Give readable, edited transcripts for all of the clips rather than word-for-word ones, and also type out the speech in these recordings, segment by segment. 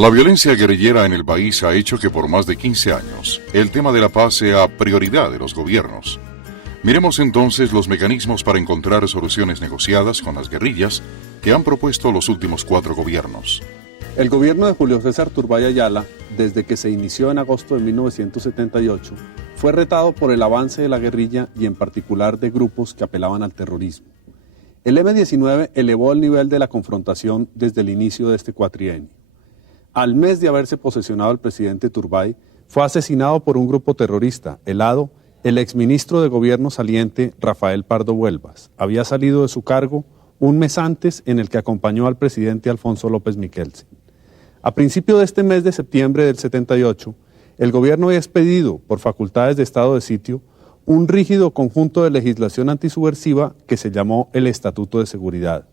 La violencia guerrillera en el país ha hecho que por más de 15 años el tema de la paz sea prioridad de los gobiernos. Miremos entonces los mecanismos para encontrar soluciones negociadas con las guerrillas que han propuesto los últimos 4 gobiernos. El gobierno de Julio César Turbay Ayala, desde que se inició en agosto de 1978, fue retado por el avance de la guerrilla y en particular de grupos que apelaban al terrorismo. El M-19 elevó el nivel de la confrontación desde el inicio de este cuatrienio. Al mes de haberse posesionado el presidente Turbay, fue asesinado por un grupo terrorista, el exministro de gobierno saliente Rafael Pardo Huelvas. Había salido de su cargo un mes antes, en el que acompañó al presidente Alfonso López Miquelsen. A principio de este mes de septiembre del 78, el gobierno había expedido, por facultades de estado de sitio, un rígido conjunto de legislación antisubversiva que se llamó el Estatuto de Seguridad.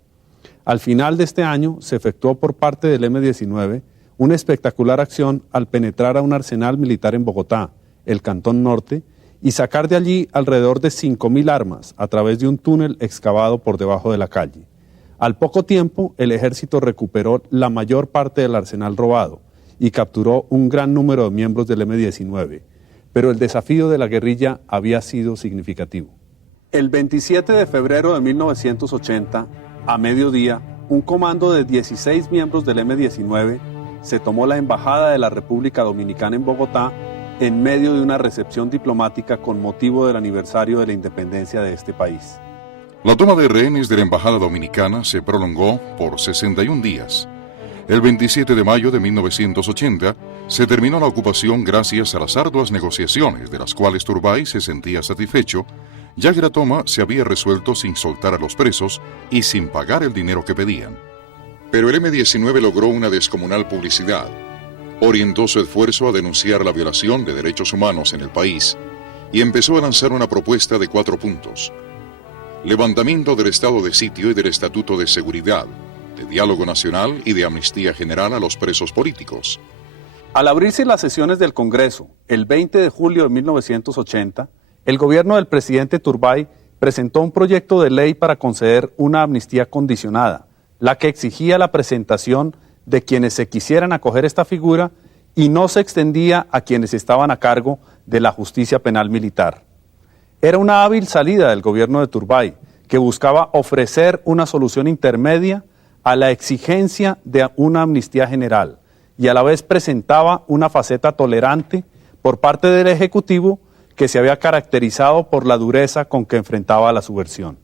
Al final de este año se efectuó por parte del M-19 una espectacular acción al penetrar a un arsenal militar en Bogotá, el Cantón Norte, y sacar de allí alrededor de 5.000 armas a través de un túnel excavado por debajo de la calle. Al poco tiempo, el ejército recuperó la mayor parte del arsenal robado y capturó un gran número de miembros del M-19, pero el desafío de la guerrilla había sido significativo. El 27 de febrero de 1980, a mediodía, un comando de 16 miembros del M-19 se tomó la embajada de la República Dominicana en Bogotá en medio de una recepción diplomática con motivo del aniversario de la independencia de este país. La toma de rehenes de la embajada dominicana se prolongó por 61 días. El 27 de mayo de 1980 se terminó la ocupación gracias a las arduas negociaciones de las cuales Turbay se sentía satisfecho, ya que la toma se había resuelto sin soltar a los presos y sin pagar el dinero que pedían. Pero el M-19 logró una descomunal publicidad. Orientó su esfuerzo a denunciar la violación de derechos humanos en el país y empezó a lanzar una propuesta de 4 puntos. Levantamiento del estado de sitio y del estatuto de seguridad, de diálogo nacional y de amnistía general a los presos políticos. Al abrirse las sesiones del Congreso, el 20 de julio de 1980, el gobierno del presidente Turbay presentó un proyecto de ley para conceder una amnistía condicionada, la que exigía la presentación de quienes se quisieran acoger esta figura y no se extendía a quienes estaban a cargo de la justicia penal militar. Era una hábil salida del gobierno de Turbay, que buscaba ofrecer una solución intermedia a la exigencia de una amnistía general y a la vez presentaba una faceta tolerante por parte del Ejecutivo que se había caracterizado por la dureza con que enfrentaba la subversión.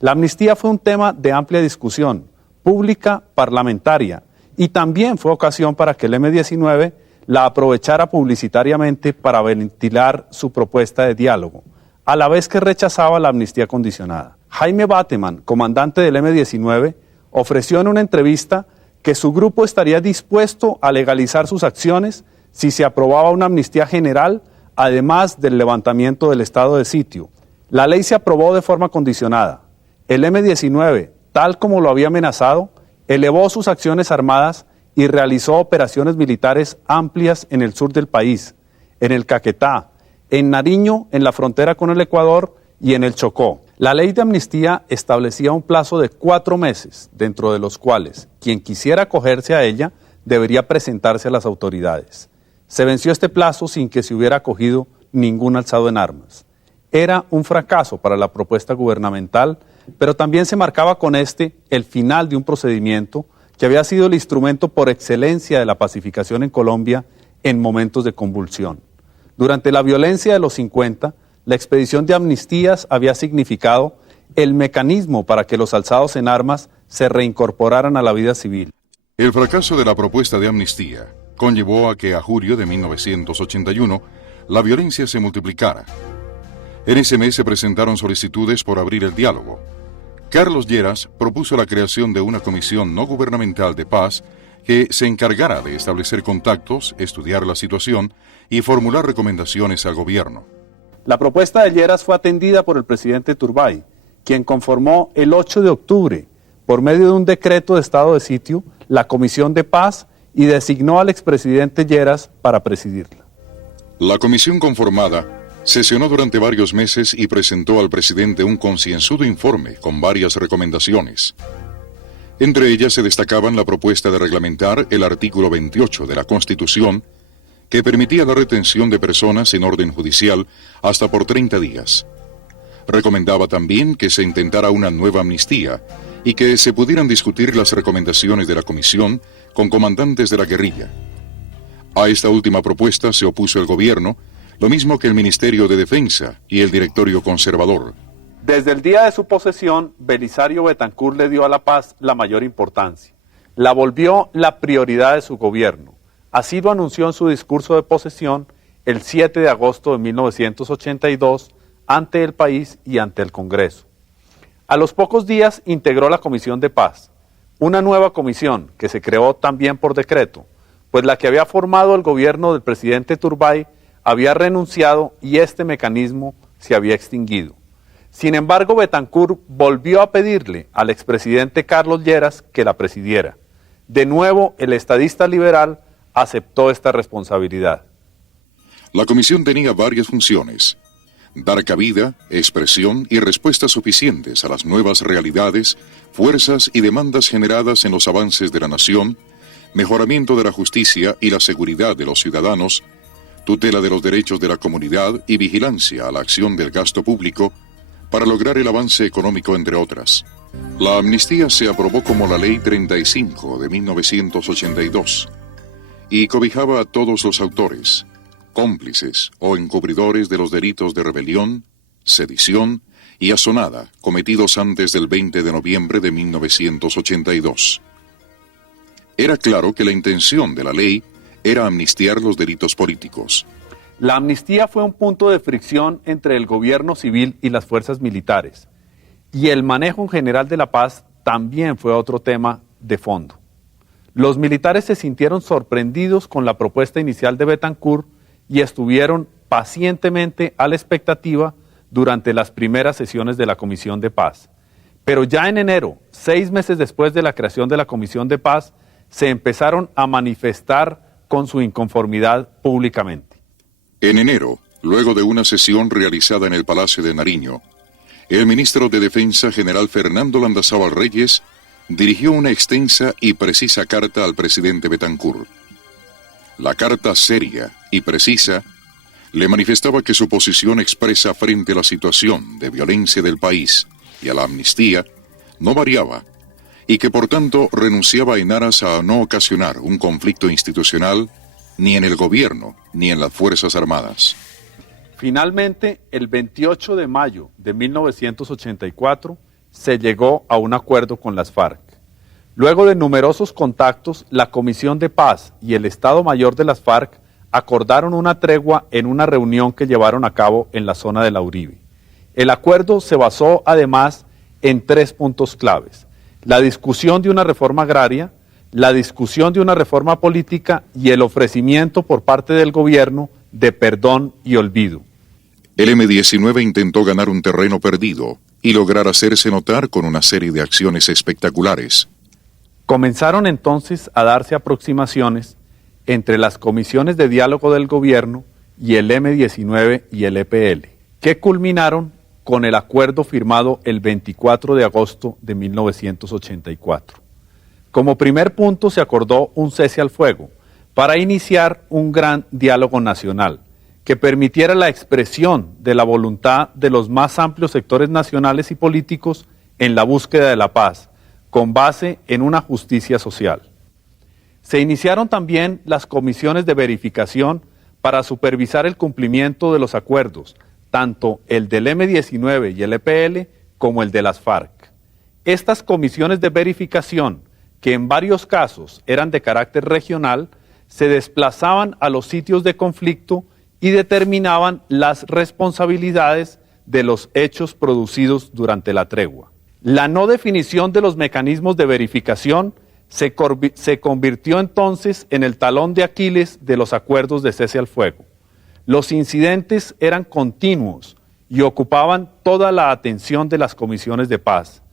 La amnistía fue un tema de amplia discusión, pública, parlamentaria, y también fue ocasión para que el M-19 la aprovechara publicitariamente para ventilar su propuesta de diálogo, a la vez que rechazaba la amnistía condicionada. Jaime Bateman, comandante del M-19, ofreció en una entrevista que su grupo estaría dispuesto a legalizar sus acciones si se aprobaba una amnistía general, además del levantamiento del estado de sitio. La ley se aprobó de forma condicionada. El M-19, tal como lo había amenazado, elevó sus acciones armadas y realizó operaciones militares amplias en el sur del país, en el Caquetá, en Nariño, en la frontera con el Ecuador y en el Chocó. La ley de amnistía establecía un plazo de 4 meses, dentro de los cuales quien quisiera acogerse a ella debería presentarse a las autoridades. Se venció este plazo sin que se hubiera acogido ningún alzado en armas. Era un fracaso para la propuesta gubernamental, pero también se marcaba con este el final de un procedimiento que había sido el instrumento por excelencia de la pacificación en Colombia en momentos de convulsión. Durante la violencia de los 50, la expedición de amnistías había significado el mecanismo para que los alzados en armas se reincorporaran a la vida civil. El fracaso de la propuesta de amnistía conllevó a que a julio de 1981 la violencia se multiplicara. En ese mes se presentaron solicitudes por abrir el diálogo. Carlos Lleras propuso la creación de una comisión no gubernamental de paz que se encargara de establecer contactos, estudiar la situación y formular recomendaciones al gobierno. La propuesta de Lleras fue atendida por el presidente Turbay, quien conformó el 8 de octubre, por medio de un decreto de estado de sitio, la Comisión de Paz y designó al expresidente Lleras para presidirla. La comisión conformada sesionó durante varios meses y presentó al presidente un concienzudo informe con varias recomendaciones. Entre ellas se destacaban la propuesta de reglamentar el artículo 28 de la Constitución, que permitía la retención de personas en orden judicial hasta por 30 días. Recomendaba también que se intentara una nueva amnistía y que se pudieran discutir las recomendaciones de la Comisión con comandantes de la guerrilla. A esta última propuesta se opuso el gobierno, lo mismo que el Ministerio de Defensa y el Directorio Conservador. Desde el día de su posesión, Belisario Betancur le dio a la paz la mayor importancia. La volvió la prioridad de su gobierno. Así lo anunció en su discurso de posesión el 7 de agosto de 1982 ante el país y ante el Congreso. A los pocos días integró la Comisión de Paz, una nueva comisión que se creó también por decreto, pues la que había formado el gobierno del presidente Turbay había renunciado y este mecanismo se había extinguido. Sin embargo, Betancur volvió a pedirle al expresidente Carlos Lleras que la presidiera. De nuevo, el estadista liberal aceptó esta responsabilidad. La comisión tenía varias funciones: dar cabida, expresión y respuestas suficientes a las nuevas realidades, fuerzas y demandas generadas en los avances de la nación, mejoramiento de la justicia y la seguridad de los ciudadanos, tutela de los derechos de la comunidad y vigilancia a la acción del gasto público para lograr el avance económico, entre otras. La amnistía se aprobó como la Ley 35 de 1982 y cobijaba a todos los autores, cómplices o encubridores de los delitos de rebelión, sedición y asonada cometidos antes del 20 de noviembre de 1982. Era claro que la intención de la ley era amnistiar los delitos políticos. La amnistía fue un punto de fricción entre el gobierno civil y las fuerzas militares, y el manejo en general de la paz también fue otro tema de fondo. Los militares se sintieron sorprendidos con la propuesta inicial de Betancur y estuvieron pacientemente a la expectativa durante las primeras sesiones de la Comisión de Paz. Pero ya en enero, 6 meses después de la creación de la Comisión de Paz, se empezaron a manifestar con su inconformidad públicamente. En enero, luego de una sesión realizada en el Palacio de Nariño, el ministro de Defensa, general Fernando Landazábal Reyes, dirigió una extensa y precisa carta al presidente Betancur. La carta, seria y precisa, le manifestaba que su posición expresa frente a la situación de violencia del país y a la amnistía no variaba, y que por tanto renunciaba en aras a no ocasionar un conflicto institucional ni en el gobierno ni en las Fuerzas Armadas. Finalmente, el 28 de mayo de 1984 se llegó a un acuerdo con las FARC. Luego de numerosos contactos, la Comisión de Paz y el Estado Mayor de las FARC acordaron una tregua en una reunión que llevaron a cabo en la zona de la Uribe. El acuerdo se basó además en 3 puntos claves: la discusión de una reforma agraria, la discusión de una reforma política y el ofrecimiento por parte del gobierno de perdón y olvido. El M-19 intentó ganar un terreno perdido y lograr hacerse notar con una serie de acciones espectaculares. Comenzaron entonces a darse aproximaciones entre las comisiones de diálogo del gobierno y el M-19 y el EPL, que culminaron con el acuerdo firmado el 24 de agosto de 1984. Como primer punto se acordó un cese al fuego para iniciar un gran diálogo nacional que permitiera la expresión de la voluntad de los más amplios sectores nacionales y políticos en la búsqueda de la paz, con base en una justicia social. Se iniciaron también las comisiones de verificación para supervisar el cumplimiento de los acuerdos, tanto el del M-19 y el EPL como el de las FARC. Estas comisiones de verificación, que en varios casos eran de carácter regional, se desplazaban a los sitios de conflicto y determinaban las responsabilidades de los hechos producidos durante la tregua. La no definición de los mecanismos de verificación se convirtió entonces en el talón de Aquiles de los acuerdos de cese al fuego. Los incidentes eran continuos y ocupaban toda la atención de las comisiones de paz.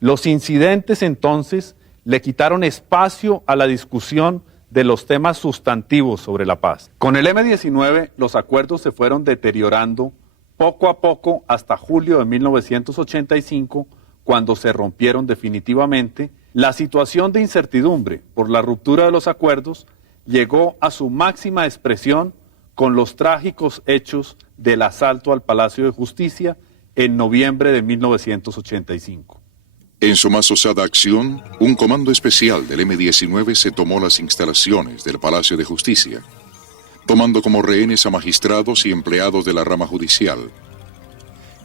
Los incidentes entonces le quitaron espacio a la discusión de los temas sustantivos sobre la paz. Con el M-19 los acuerdos se fueron deteriorando poco a poco hasta julio de 1985, cuando se rompieron definitivamente La situación de incertidumbre por la ruptura de los acuerdos llegó a su máxima expresión con los trágicos hechos del asalto al Palacio de Justicia en noviembre de 1985. En su más osada acción, un comando especial del M-19 se tomó las instalaciones del Palacio de Justicia, tomando como rehenes a magistrados y empleados de la rama judicial.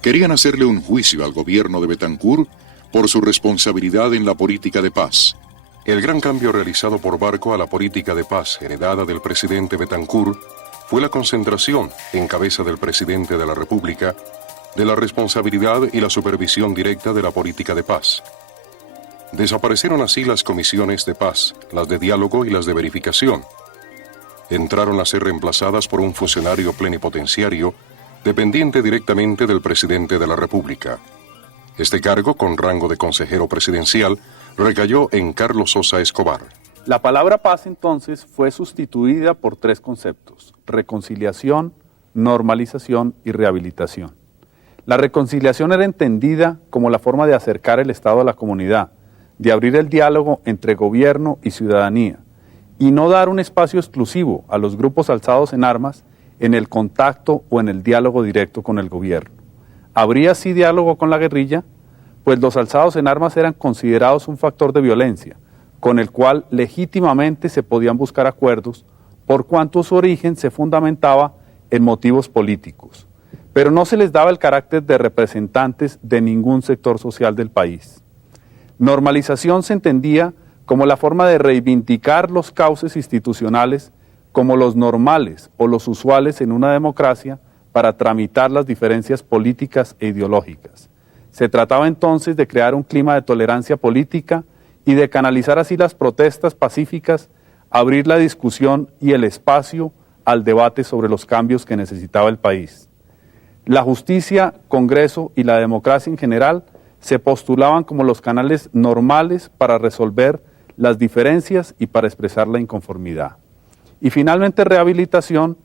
Querían hacerle un juicio al gobierno de Betancur por su responsabilidad en la política de paz. El gran cambio realizado por Barco a la política de paz heredada del presidente Betancur fue la concentración, en cabeza del presidente de la República, de la responsabilidad y la supervisión directa de la política de paz. Desaparecieron así las comisiones de paz, las de diálogo y las de verificación. Entraron a ser reemplazadas por un funcionario plenipotenciario dependiente directamente del presidente de la República. Este cargo, con rango de consejero presidencial, recayó en Carlos Sosa Escobar. La palabra paz entonces fue sustituida por tres conceptos: reconciliación, normalización y rehabilitación. La reconciliación era entendida como la forma de acercar el Estado a la comunidad, de abrir el diálogo entre gobierno y ciudadanía, y no dar un espacio exclusivo a los grupos alzados en armas en el contacto o en el diálogo directo con el gobierno. ¿Habría así diálogo con la guerrilla? Pues los alzados en armas eran considerados un factor de violencia, con el cual legítimamente se podían buscar acuerdos, por cuanto su origen se fundamentaba en motivos políticos, pero no se les daba el carácter de representantes de ningún sector social del país. Normalización se entendía como la forma de reivindicar los cauces institucionales como los normales o los usuales en una democracia para tramitar las diferencias políticas e ideológicas. Se trataba entonces de crear un clima de tolerancia política y de canalizar así las protestas pacíficas, abrir la discusión y el espacio al debate sobre los cambios que necesitaba el país. La justicia, Congreso y la democracia en general se postulaban como los canales normales para resolver las diferencias y para expresar la inconformidad. Y finalmente, rehabilitación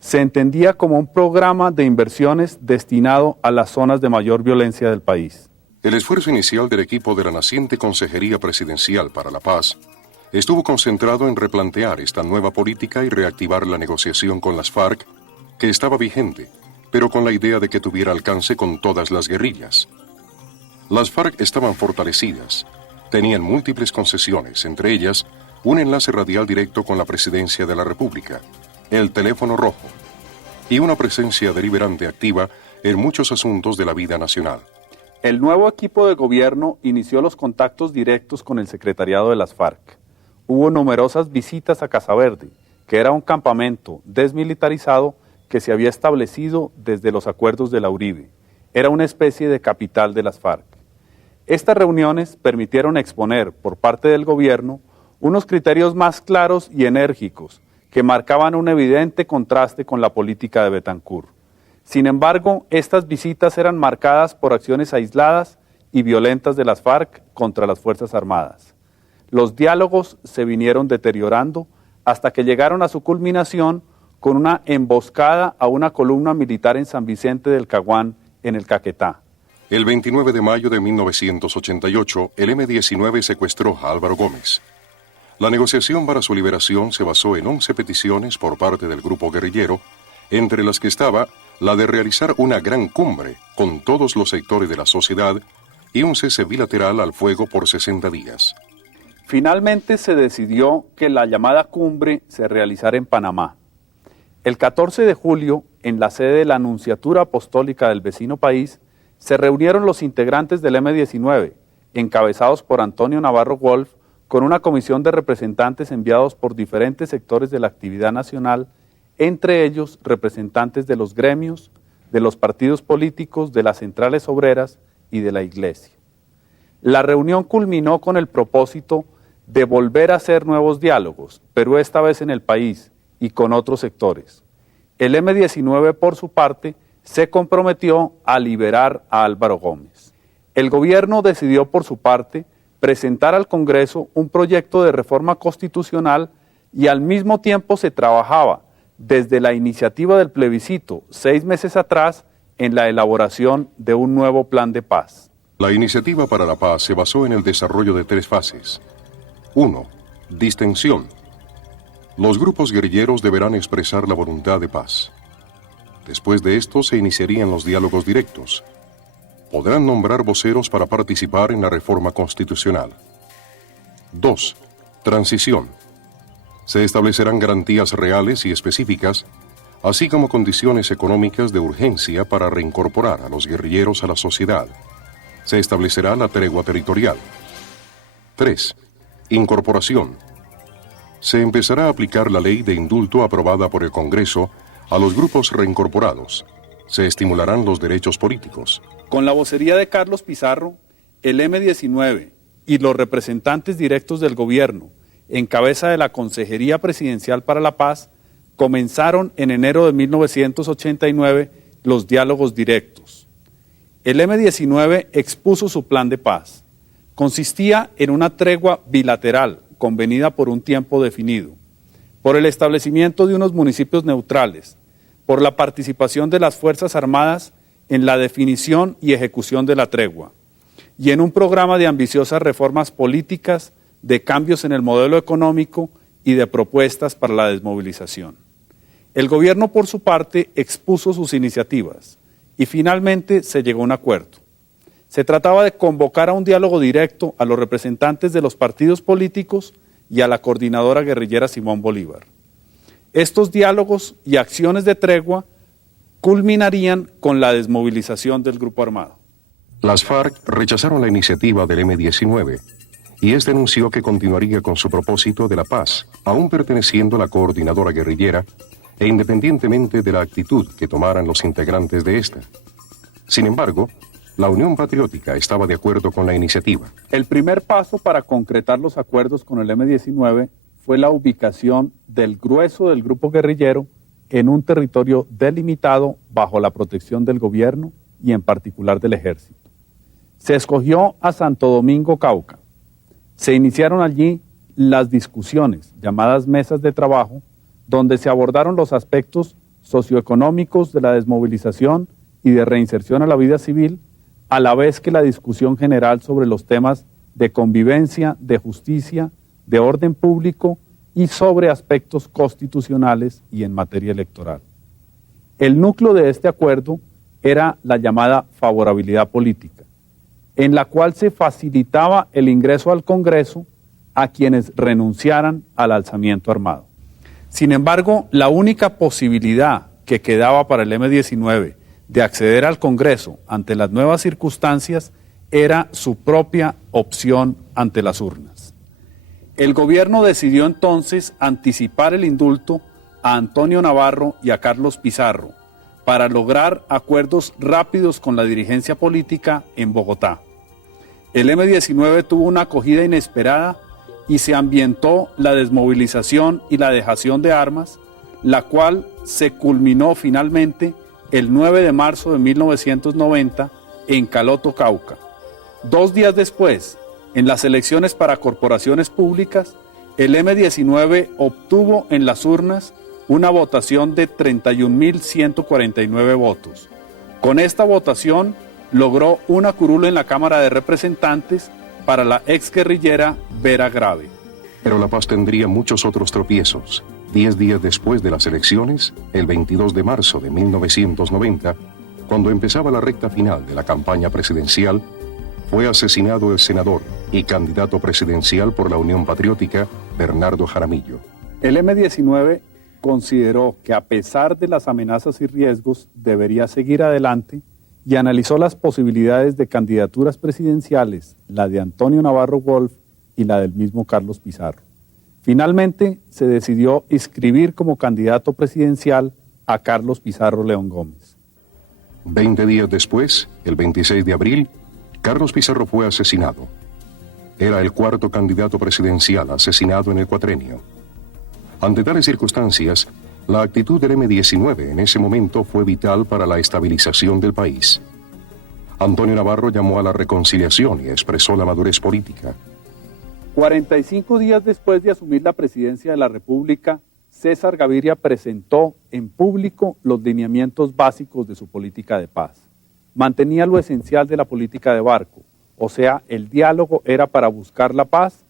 se entendía como un programa de inversiones destinado a las zonas de mayor violencia del país. El esfuerzo inicial del equipo de la naciente Consejería Presidencial para la Paz estuvo concentrado en replantear esta nueva política y reactivar la negociación con las FARC, que estaba vigente, pero con la idea de que tuviera alcance con todas las guerrillas. Las FARC estaban fortalecidas, tenían múltiples concesiones, entre ellas un enlace radial directo con la Presidencia de la República, el teléfono rojo, y una presencia deliberante activa en muchos asuntos de la vida nacional. El nuevo equipo de gobierno inició los contactos directos con el secretariado de las FARC. Hubo numerosas visitas a Casa Verde, que era un campamento desmilitarizado que se había establecido desde los acuerdos de la Uribe. Era una especie de capital de las FARC. Estas reuniones permitieron exponer por parte del gobierno unos criterios más claros y enérgicos que marcaban un evidente contraste con la política de Betancur. Sin embargo, estas visitas eran marcadas por acciones aisladas y violentas de las FARC contra las Fuerzas Armadas. Los diálogos se vinieron deteriorando hasta que llegaron a su culminación con una emboscada a una columna militar en San Vicente del Caguán, en el Caquetá. El 29 de mayo de 1988, el M-19 secuestró a Álvaro Gómez. La negociación para su liberación se basó en 11 peticiones por parte del grupo guerrillero, entre las que estaba la de realizar una gran cumbre con todos los sectores de la sociedad y un cese bilateral al fuego por 60 días. Finalmente se decidió que la llamada cumbre se realizara en Panamá. El 14 de julio, en la sede de la Nunciatura Apostólica del vecino país, se reunieron los integrantes del M-19, encabezados por Antonio Navarro Wolf, con una comisión de representantes enviados por diferentes sectores de la actividad nacional, entre ellos representantes de los gremios, de los partidos políticos, de las centrales obreras y de la Iglesia. La reunión culminó con el propósito de volver a hacer nuevos diálogos, pero esta vez en el país y con otros sectores. El M-19, por su parte, se comprometió a liberar a Álvaro Gómez. El gobierno decidió, por su parte, presentar al Congreso un proyecto de reforma constitucional y al mismo tiempo se trabajaba desde la iniciativa del plebiscito 6 meses atrás en la elaboración de un nuevo plan de paz. La iniciativa para la paz se basó en el desarrollo de 3 fases. 1. Distensión. Los grupos guerrilleros deberán expresar la voluntad de paz. Después de esto se iniciarían los diálogos directos. Podrán nombrar voceros para participar en la reforma constitucional. 2. Transición. Se establecerán garantías reales y específicas, así como condiciones económicas de urgencia para reincorporar a los guerrilleros a la sociedad. Se establecerá la tregua territorial. 3. Incorporación. Se empezará a aplicar la ley de indulto aprobada por el Congreso a los grupos reincorporados. Se estimularán los derechos políticos. Con la vocería de Carlos Pizarro, el M-19 y los representantes directos del gobierno, en cabeza de la Consejería Presidencial para la Paz, comenzaron en enero de 1989 los diálogos directos. El M-19 expuso su plan de paz. Consistía en una tregua bilateral convenida por un tiempo definido, por el establecimiento de unos municipios neutrales, por la participación de las Fuerzas Armadas en la definición y ejecución de la tregua, y en un programa de ambiciosas reformas políticas, de cambios en el modelo económico y de propuestas para la desmovilización. El gobierno, por su parte, expuso sus iniciativas y finalmente se llegó a un acuerdo. Se trataba de convocar a un diálogo directo a los representantes de los partidos políticos y a la coordinadora guerrillera Simón Bolívar. Estos diálogos y acciones de tregua culminarían con la desmovilización del grupo armado. Las FARC rechazaron la iniciativa del M-19 y este anunció que continuaría con su propósito de la paz, aún perteneciendo a la coordinadora guerrillera e independientemente de la actitud que tomaran los integrantes de esta. Sin embargo, la Unión Patriótica estaba de acuerdo con la iniciativa. El primer paso para concretar los acuerdos con el M-19 fue la ubicación del grueso del grupo guerrillero en un territorio delimitado bajo la protección del gobierno y en particular del ejército. Se escogió a Santo Domingo, Cauca. Se iniciaron allí las discusiones, llamadas mesas de trabajo, donde se abordaron los aspectos socioeconómicos de la desmovilización y de reinserción a la vida civil, a la vez que la discusión general sobre los temas de convivencia, de justicia, de orden público y sobre aspectos constitucionales y en materia electoral. El núcleo de este acuerdo era la llamada favorabilidad política, en la cual se facilitaba el ingreso al Congreso a quienes renunciaran al alzamiento armado. Sin embargo, la única posibilidad que quedaba para el M-19 de acceder al Congreso ante las nuevas circunstancias era su propia opción ante las urnas. El gobierno decidió entonces anticipar el indulto a Antonio Navarro y a Carlos Pizarro para lograr acuerdos rápidos con la dirigencia política en Bogotá. El M-19 tuvo una acogida inesperada y se ambientó la desmovilización y la dejación de armas, la cual se culminó finalmente el 9 de marzo de 1990 en Caloto, Cauca. 2 días después, en las elecciones para corporaciones públicas, el M-19 obtuvo en las urnas una votación de 31.149 votos. Con esta votación logró una curul en la Cámara de Representantes para la exguerrillera Vera Grave. Pero la paz tendría muchos otros tropiezos. 10 días después de las elecciones, el 22 de marzo de 1990, cuando empezaba la recta final de la campaña presidencial, fue asesinado el senador y candidato presidencial por la Unión Patriótica, Bernardo Jaramillo. El M-19 consideró que a pesar de las amenazas y riesgos debería seguir adelante y analizó las posibilidades de candidaturas presidenciales, la de Antonio Navarro Wolf y la del mismo Carlos Pizarro. Finalmente se decidió inscribir como candidato presidencial a Carlos Pizarro León Gómez. 20 días después, el 26 de abril, Carlos Pizarro fue asesinado. Era el 4º candidato presidencial asesinado en el cuatrenio. Ante tales circunstancias, la actitud del M-19 en ese momento fue vital para la estabilización del país. Antonio Navarro llamó a la reconciliación y expresó la madurez política. 45 días después de asumir la presidencia de la República, César Gaviria presentó en público los lineamientos básicos de su política de paz. Mantenía lo esencial de la política de Barco, o sea, el diálogo era para buscar la paz,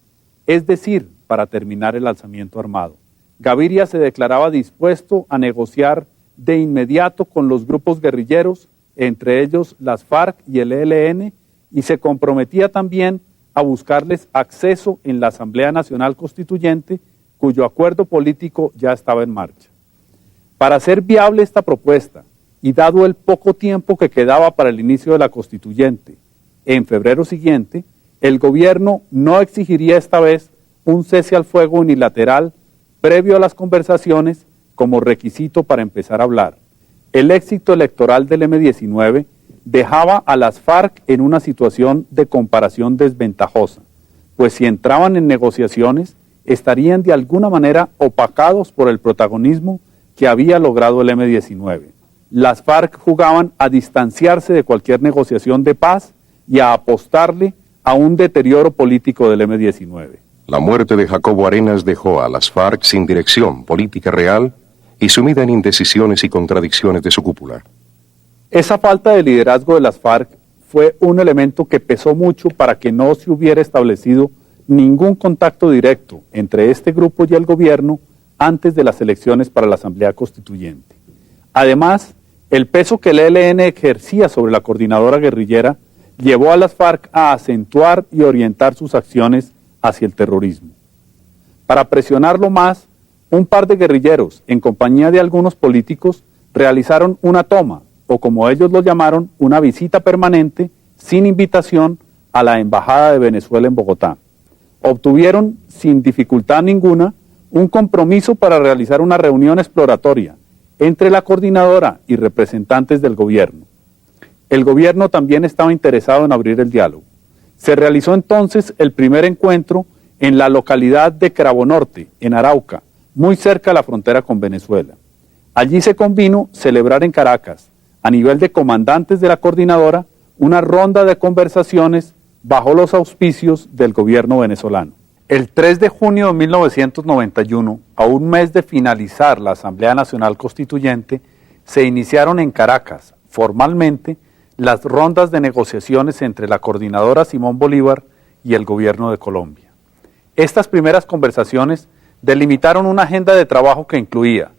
es decir, para terminar el alzamiento armado. Gaviria se declaraba dispuesto a negociar de inmediato con los grupos guerrilleros, entre ellos las FARC y el ELN, y se comprometía también a buscarles acceso en la Asamblea Nacional Constituyente, cuyo acuerdo político ya estaba en marcha. Para hacer viable esta propuesta, y dado el poco tiempo que quedaba para el inicio de la Constituyente, en febrero siguiente, el gobierno no exigiría esta vez un cese al fuego unilateral previo a las conversaciones como requisito para empezar a hablar. El éxito electoral del M-19 dejaba a las FARC en una situación de comparación desventajosa, pues si entraban en negociaciones, estarían de alguna manera opacados por el protagonismo que había logrado el M-19. Las FARC jugaban a distanciarse de cualquier negociación de paz y a apostarle a un deterioro político del M-19. La muerte de Jacobo Arenas dejó a las FARC sin dirección política real y sumida en indecisiones y contradicciones de su cúpula. Esa falta de liderazgo de las FARC fue un elemento que pesó mucho para que no se hubiera establecido ningún contacto directo entre este grupo y el gobierno antes de las elecciones para la Asamblea Constituyente. Además, el peso que el ELN ejercía sobre la coordinadora guerrillera llevó a las FARC a acentuar y orientar sus acciones hacia el terrorismo. Para presionarlo más, un par de guerrilleros, en compañía de algunos políticos, realizaron una toma, o como ellos lo llamaron, una visita permanente, sin invitación, a la Embajada de Venezuela en Bogotá. Obtuvieron, sin dificultad ninguna, un compromiso para realizar una reunión exploratoria entre la coordinadora y representantes del gobierno. El gobierno también estaba interesado en abrir el diálogo. Se realizó entonces el primer encuentro en la localidad de Carabonorte, en Arauca, muy cerca de la frontera con Venezuela. Allí se convino celebrar en Caracas, a nivel de comandantes de la coordinadora, una ronda de conversaciones bajo los auspicios del gobierno venezolano. El 3 de junio de 1991, a un mes de finalizar la Asamblea Nacional Constituyente, se iniciaron en Caracas, formalmente, las rondas de negociaciones entre la coordinadora Simón Bolívar y el gobierno de Colombia. Estas primeras conversaciones delimitaron una agenda de trabajo que incluía,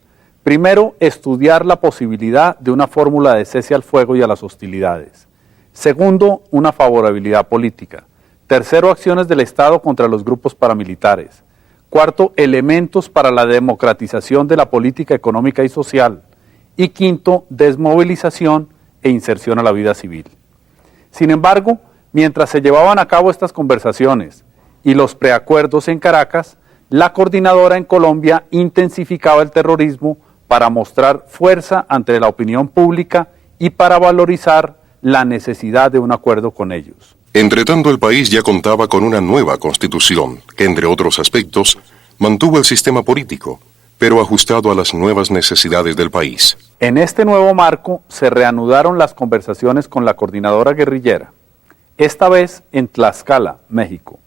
primero, estudiar la posibilidad de una fórmula de cese al fuego y a las hostilidades. Segundo, una favorabilidad política. Tercero, acciones del Estado contra los grupos paramilitares. Cuarto, elementos para la democratización de la política económica y social. Y quinto, desmovilización e inserción a la vida civil. Sin embargo, mientras se llevaban a cabo estas conversaciones y los preacuerdos en Caracas, la coordinadora en Colombia intensificaba el terrorismo para mostrar fuerza ante la opinión pública y para valorizar la necesidad de un acuerdo con ellos. Entretanto, el país ya contaba con una nueva constitución que, entre otros aspectos, mantuvo el sistema político, pero ajustado a las nuevas necesidades del país. En este nuevo marco se reanudaron las conversaciones con la coordinadora guerrillera, esta vez en Tlaxcala, México,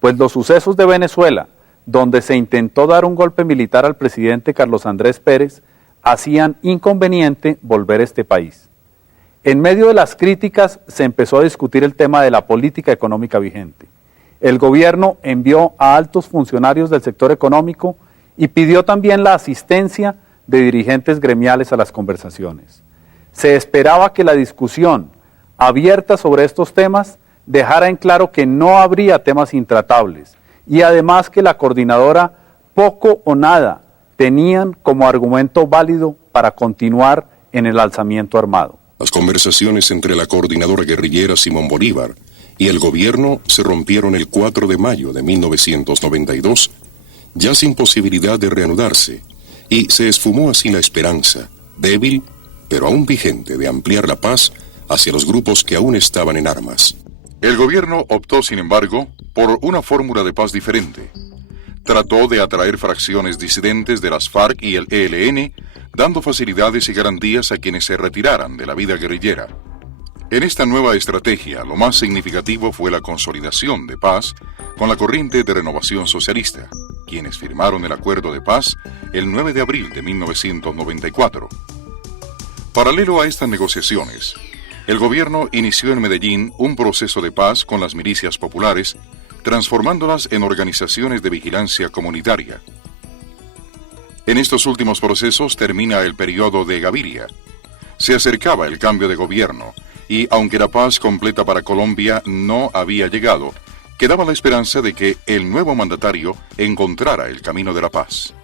pues los sucesos de Venezuela, donde se intentó dar un golpe militar al presidente Carlos Andrés Pérez, hacían inconveniente volver a este país. En medio de las críticas se empezó a discutir el tema de la política económica vigente. El gobierno envió a altos funcionarios del sector económico y pidió también la asistencia de dirigentes gremiales a las conversaciones. Se esperaba que la discusión abierta sobre estos temas dejara en claro que no habría temas intratables y además que la coordinadora poco o nada tenían como argumento válido para continuar en el alzamiento armado. Las conversaciones entre la coordinadora guerrillera Simón Bolívar y el gobierno se rompieron el 4 de mayo de 1992, ya sin posibilidad de reanudarse, y se esfumó así la esperanza, débil, pero aún vigente, de ampliar la paz hacia los grupos que aún estaban en armas. El gobierno optó, sin embargo, por una fórmula de paz diferente. Trató de atraer fracciones disidentes de las FARC y el ELN, dando facilidades y garantías a quienes se retiraran de la vida guerrillera. En esta nueva estrategia, lo más significativo fue la consolidación de paz con la corriente de Renovación Socialista, quienes firmaron el acuerdo de paz el 9 de abril de 1994. Paralelo a estas negociaciones, el gobierno inició en Medellín un proceso de paz con las milicias populares, transformándolas en organizaciones de vigilancia comunitaria. En estos últimos procesos termina el periodo de Gaviria. Se acercaba el cambio de gobierno y, aunque la paz completa para Colombia no había llegado, quedaba la esperanza de que el nuevo mandatario encontrara el camino de la paz.